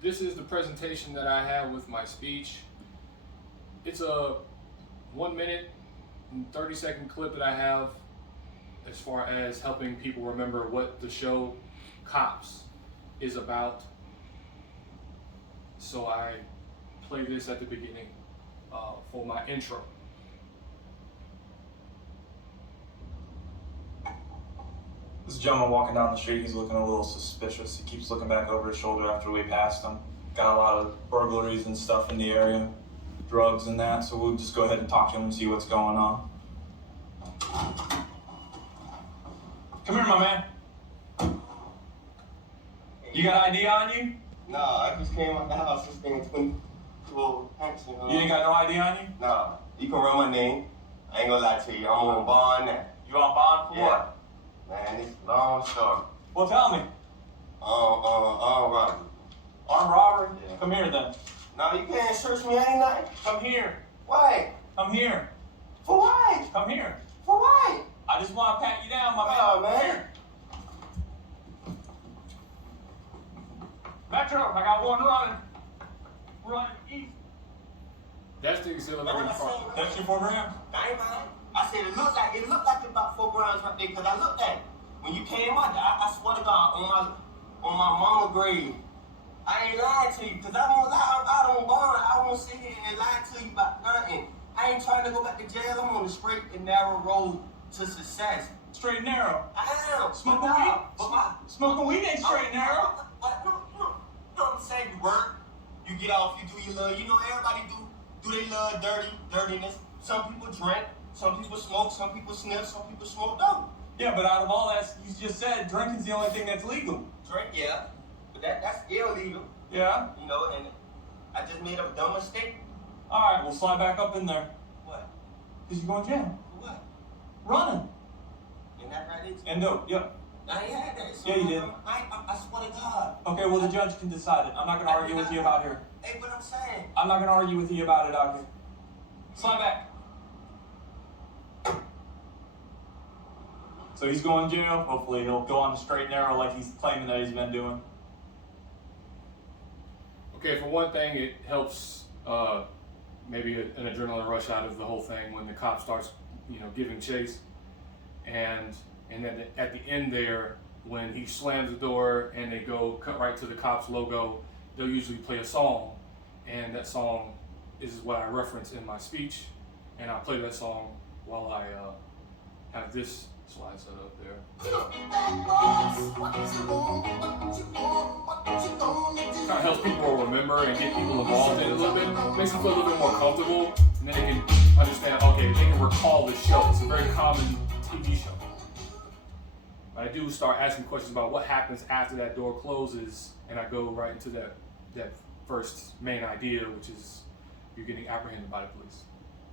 This is the presentation that I have with my speech. It's a 1 minute and 30-second clip that I have as far as helping people remember what the show Cops is about. So I play this at the beginning for my intro. This gentleman walking down the street, he's looking a little suspicious. He keeps looking back over his shoulder after we passed him. Got a lot of burglaries and stuff in the area, drugs and that, so we'll just go ahead and talk to him and see what's going on. Come here, my man. You got ID on you? Nah, I just came out the house just being 22 hanks, you know. You ain't got no ID on you? Nah, you can run my name. I ain't gonna lie to you, I'm on bond now. You on bond for Yeah. what? Man, it's a long story. Well, tell me. Robert. Armed robbery? Yeah. Come here then. Nah, you can't search me, ain't nothing. Come here. Why? Come here. For what? Come here. For what? I just want to pat you down, my man. Oh, man. Come here. Metro, I got one running. Running east. That's the exhilarating part. That's your 4 grams? I ain't lying. I said it looked like about 4 grams right there, because I looked at it. When you came out there, I swear to God, on my mama grave, I ain't lying to you, because I don't lie, I don't bond. I won't sit here and lie to you about nothing. I ain't trying to go back to jail. I'm on the straight and narrow road to success. Straight and narrow. I am. Smoking But weed? nah, but my, Smoking weed ain't straight and narrow. No, I'm saying you work, you get off, you do your little, you know, everybody do they little dirtiness. Some people drink, some people smoke, some people sniff, some people smoke dope. Yeah, but out of all that, you just said drinking's the only thing that's legal. Drink, yeah, but that's illegal, Yeah? you know, and I just made a dumb mistake. All right, we'll slide back up in there. What? Because you're going to jail. For what? Running. And that right is? And dope, yep. I ain't had that. So Yeah, you did. I swear to God. Okay, well, the judge can decide it. I'm not going to argue with you about here. Hey, what I'm saying. I'm not going to argue with you about it out here. Slide back. So he's going to jail. Hopefully he'll go on the straight and narrow like he's claiming that he's been doing. Okay, for one thing, it helps maybe an adrenaline rush out of the whole thing when the cop starts, giving chase, and then at the end there, when he slams the door and they go cut right to the cop's logo, they'll usually play a song, and that song is what I reference in my speech, and I'll play that song while I have this slide set up there. Kind of helps people remember and get people involved in it a little bit. Makes them feel a little bit more comfortable, and then they can understand, okay, they can recall the show. It's a very common TV show. But I do start asking questions about what happens after that door closes, and I go right into that first main idea, which is you're getting apprehended by the police.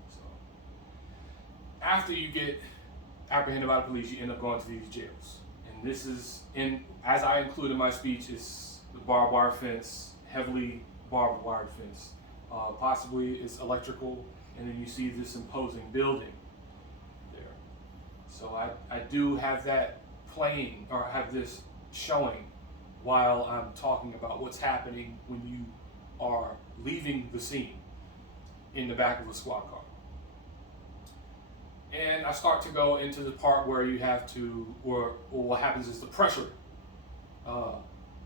So after you get apprehended by the police, you end up going to these jails. And this is, as I include in my speech, is the barbed wire fence, heavily barbed wire fence. Possibly it's electrical, and then you see this imposing building there. So I do have that playing, or have this showing while I'm talking about what's happening when you are leaving the scene in the back of a squad car. And I start to go into the part where you have to, or what happens is the pressure.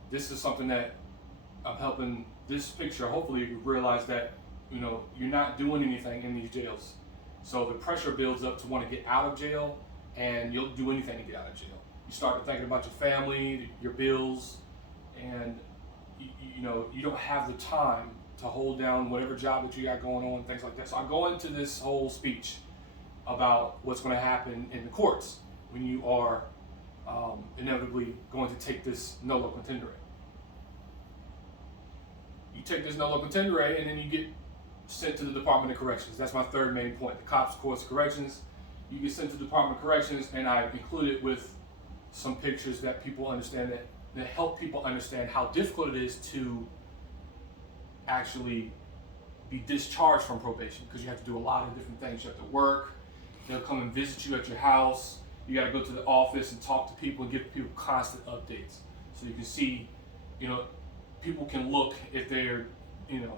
This is something that I'm helping this picture. Hopefully you realize that, you're not doing anything in these jails. So the pressure builds up to want to get out of jail, and you'll do anything to get out of jail. You start thinking about your family, your bills, and you don't have the time to hold down whatever job that you got going on, things like that. So I go into this whole speech about what's going to happen in the courts when you are inevitably going to take this nolo contendere. You take this nolo contendere, and then you get sent to the Department of Corrections. That's my third main point. The cops, courts, corrections. You get sent to the Department of Corrections, and I included with some pictures that people understand, that help people understand how difficult it is to actually be discharged from probation, because you have to do a lot of different things. You have to work. They'll come and visit you at your house. You got to go to the office and talk to people and give people constant updates, so you can see, people can look if they're,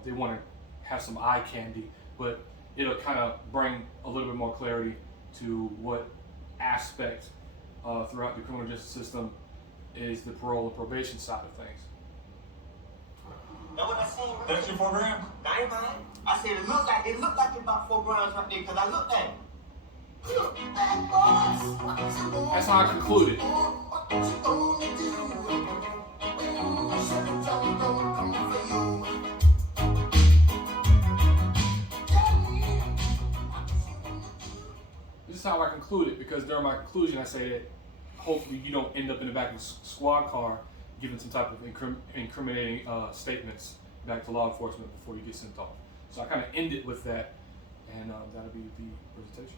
they want to have some eye candy, but it'll kind of bring a little bit more clarity to what aspect throughout the criminal justice system is the parole and probation side of things. That's what I seen. That's your 4 grams? I ain't lying. I said it looked like about 4 grams right there because I looked at it. That's how I concluded. This is how I concluded, because during my conclusion I say that hopefully you don't end up in the back of a squad car giving some type of incriminating statements back to law enforcement before you get sent off. So I kind of end it with that, and that'll be the presentation.